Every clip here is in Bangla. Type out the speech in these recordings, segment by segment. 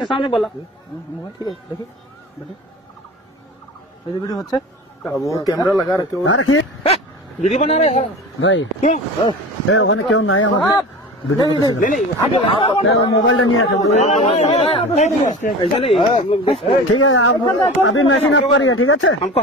सामने बोला ठीक है देखिए बैठिए वीडियो होच्छे वो कैमरा लगा रखे रखिए वीडियो बना रहे हैं भाई क्यों ওখানে কেউ নাই আমাদের मोबाइल नहीं है ठीक है आप अभी मैसेज आप करिए ठीक है हमको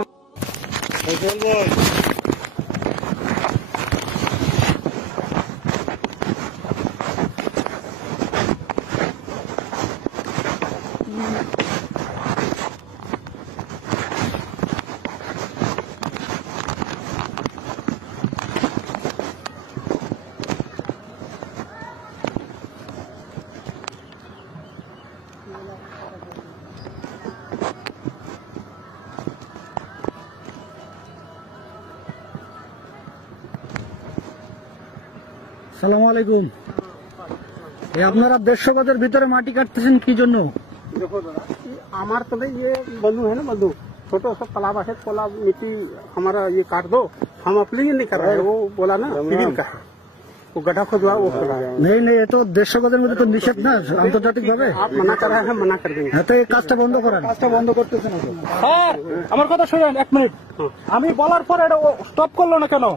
আসসালামু আলাইকুম আপনারা 150 গজের ভিতরে মাটি কাটতেছেন কি জন্য देखो दादा हमारे तो ये बंधु है ना बंधु छोटा सा तालाब है तालाब मिट्टी हमारा ये काट दो हम अपने लिए नहीं कर रहे हैं वो बोला ना सिविल का है वो गड्ढा खोदवा वो खोदा है नहीं ये तो 150 গজের মধ্যে তো নিষেধ না আন্তর্জাতিক ভাবে आप मना कर रहे हैं मना कर देंगे হ্যাঁ তো এই কাজটা বন্ধ করেন কাজটা বন্ধ করতেছেন স্যার আমার কথা শুনেন 1 মিনিট আমি বলার পর এটা স্টপ করলো না কেন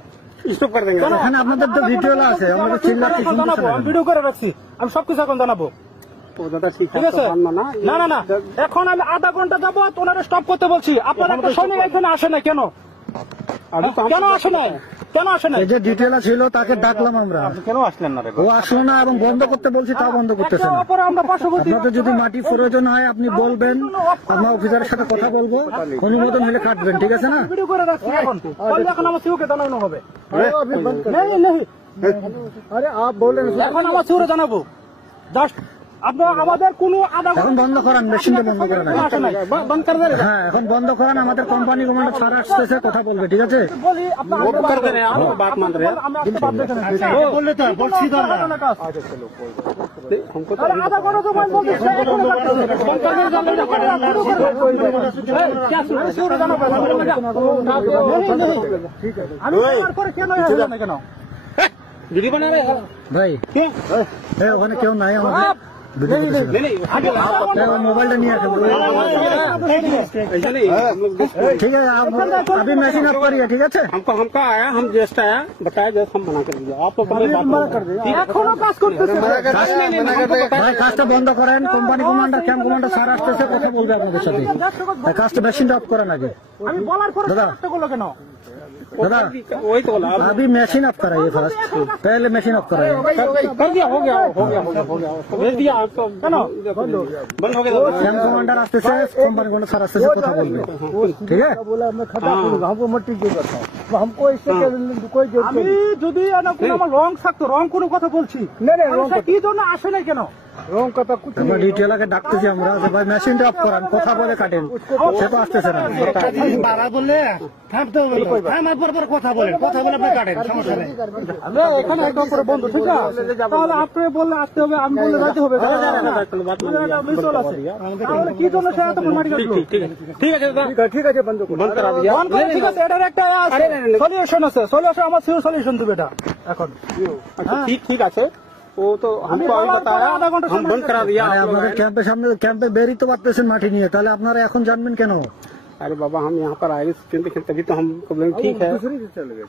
स्टॉप कर देंगे এখানে আপনাদের তো ভিডিও আছে আমরা চিল্লাচ্ছি জানাবো আমি ভিডিও করে রাখছি আমি সবকিছু এখন জানাবো तो दादा ठीक ঠিক है আছে না না না এখন আমি আধা ঘন্টা যাবো ওনারা স্টপ করতে বলছি আপনারা একটা সৈনিক এখানে আসে না কেন কেন আসে না কেন আসে না এই যে ডিটেইল ছিল তাকে ডাকলাম আমরা কেন আসলেন না রে ও আসলো না এবং বন্ধ করতে বলছি তাও বন্ধ করতেছে না অপরে আমরা পার্শ্ববর্তী আপনাদের যদি মাটি প্রয়োজন হয় আপনি বলবেন আমরা অফিসারের সাথে কথা বলবো অনুমোদন হলে কাটবেন ঠিক আছে না ভিডিও করে রাখছি এখন তাহলে এখন আমার সিওকে জানানো হবে नहीं नहीं अरे आप बोल रहे এখন আমার সিওরে জানাবো জাস্ট আপনারা আমাদের কোনো আধা এখন বন্ধ করান মেশিনটা বন্ধ করেন আসে না बंद कर दे হ্যাঁ এখন বন্ধ করান আমাদের কোম্পানি কমান্ডার স্যার আসতেছে কথা বলবে ঠিক আছে বলি আপনারা वो कर दे रहे हैं आप बात मान रहे हैं আমি আপনাকে বাদ দেখেন বললে তো বলছি তো हमको আরে আধা ঘন্টা তো বন্ধ বলতে বন্ধ করে জানলে क्या সিওরে জানাবো ঠিক আছে আমি তারপরে কেন আসলে না কেন वीडियो बना रहे हैं ভাই क्यों ওখানে কেউ নাই আমাদের मोबाइलটা নিয়ে আসেন ऐसा नहीं हम लोग ঠিক আছে अभी मैसेज आप करिए ठीक है हमको आया हम जस्ट आया बताया जस्ट हम मना कर दिया आप तो पहले बात मना कर दिया এখনো কাজ করতেছে ভাই কাজটা বন্ধ করেন company commander camp commander sir আসতেছে কথা বলবে আপনাদের সাথে কাজটা মেশিনটা অফ করেন আগে আমি বলার পরে দাদা। কাজটা করলো কেন दादा वही तो बोला अभी मशीन ऑफ कराइए फर्स्ट पहले मशीन ऑफ कराइए कर दिया हो गया भेज दिया आपको बंद हो गया कैंप कमांडर आस्ते से कंपनी कमांडर सारा से কথা বলবে ঠিক আছে बोला मैं खड़ा करूंगा हमको मट्टी क्यों करता हूँ हमको इससे कोई আমি যদি কোনো আমার রং থাকতো রং কোনো কথা বলছি মানুষে কি জন্য আসে না কেন रोंग का तो कुछ আমরা ডিটেইল আগে ডাকতেছি আমরা যে ভাই মেশিনটা অফ করান কথা বলে কাটেন সে তো আসতেছে না बारह बोले থামতে হবে আমার পর কথা বলেন কথা বলে আপনি কাটেন সমস্যা নেই আমরা এখানে একটা করে বন্ধ ঠিক আছে তাহলে আপনি বললে আসতে হবে আমি বললে যাইতে হবে মিসল আছে তাহলে কি জন্য সে এত মাটি কাটলো ठीक है बंद करा दिया ঠিক আছে এটার একটা সলিউশন আছে সলিউশন আমার সিও সলিউশন দিবে এটা এখন ठीक ठीक আছে वो तो हमको अभी बताया हम बंद करा दिया আপনাদের ক্যাম্পের সামনে ক্যাম্পে বেরিয়ে তো পারতেছেন মাটি নিয়ে তাহলে আপনারা এখন জানবেন কেন अरे बाबा हम यहाँ पर आए तभी तो हम बोले ठीक है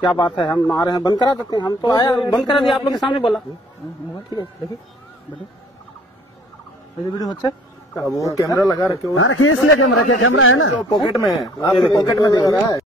क्या बात है हम आ रहे हैं बंद करा देते हैं हम तो आया बंद करा दिया आप लोग के सामने बोला ठीक है देखिए वीडियो होच्छे वो कैमरा लगा रखे हाँ रखिए इसलिए कैमरा है ना पॉकेट में है आपके पॉकेट में दिख रहा है